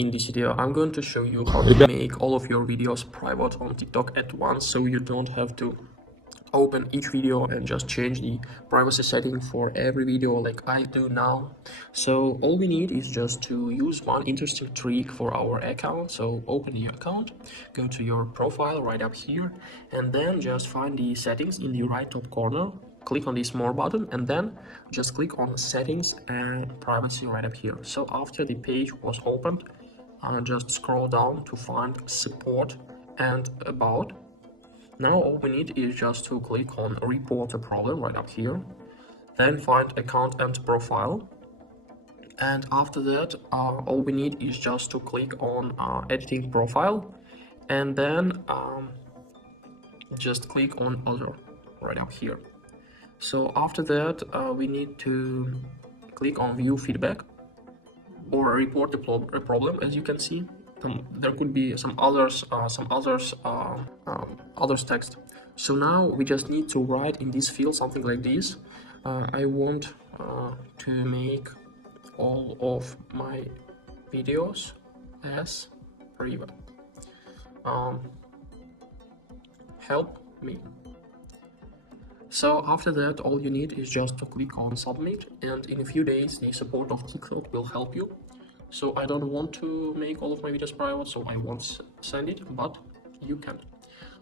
In this video, I'm going to show you how to make all of your videos private on TikTok at once, so you don't have to open each video and just change the privacy setting for every video like I do now. So all we need is just to use one interesting trick for our account. So open your account, go to your profile right up here, and then just find the settings in the right top corner. Click on this more button and then just click on settings and privacy right up here. So after the page was opened, just scroll down to find support and about. Now all we need is just to click on report a problem right up here, then find account and profile, and after that all we need is just to click on editing profile, and then just click on other right up here. So after that we need to click on view feedback or report a problem. As you can see, there could be some others text. So now we just need to write in this field something like this. I want to make all of my videos as private. Help me. So after that, all you need is just to click on submit, and in a few days the support of TikTok will help you. So I don't want to make all of my videos private, so I won't send it, but you can.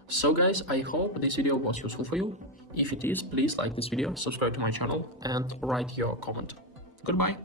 So guys, I hope this video was useful for you. If it is, please like this video, subscribe to my channel, and write your comment. Goodbye.